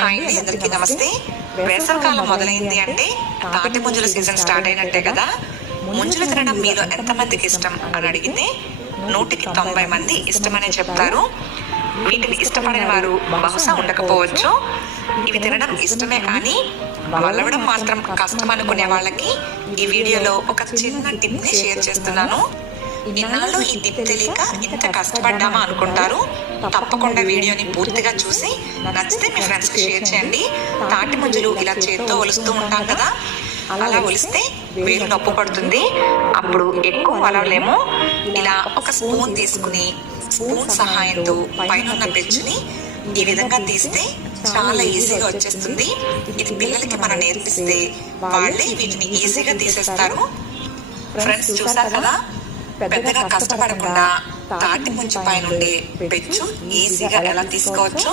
Hi అండి, అందరికీ నమస్తే. వేసవికాలం మొదలైంది అంటే తాటి ముంజల సీజన్ స్టార్ట్ అయినట్టే కదా. ముంజలు తినడం మీలో ఎంతమందికి ఇష్టం అని అడిగితే 100కి 90 మంది ఇష్టమనే చెప్తారు. వీటిని ఇష్టపడిన వారు బహుశా ఉండకపోవచ్చు. ఇవి తినడం ఇష్టమే కానీ వల్లవడం మాత్రం కష్టం అనుకునే వాళ్ళకి ఈ వీడియోలో ఒక చిన్న టిప్ ని షేర్ చేస్తున్నాను. ఇన్నాళ్ళు ఈ టిప్ తెలియక ఇంత కష్టపడ్డామా అనుకుంటారు. తప్పకుండా వీడియోని పూర్తిగా చూసి నచ్చితే మీ ఫ్రెండ్స్ కి షేర్ చేయండి. తాటి ముంజలు ఇలా చేత్తో ఒలుస్తూ ఉంటాం కదా, అలా ఒలిస్తే వేలు నొప్పి పడుతుంది. అప్పుడు ఎక్కువ వలవలేము. ఇలా ఒక స్పూన్ తీసుకుని స్పూన్ సహాయంతో పైన పెంచుని ఈ విధంగా తీస్తే చాలా ఈజీగా వచ్చేస్తుంది. ఇది పిల్లలకి మనం నేర్పిస్తే వాళ్ళే వీటిని ఈజీగా తీసేస్తారు. ఫ్రెండ్స్ చూసారు కదా, పెద్దగా కష్టపడకుండా తాటి ముంజ పై నుండి పెంచు ఈజీగా ఎలా తీసుకోవచ్చు.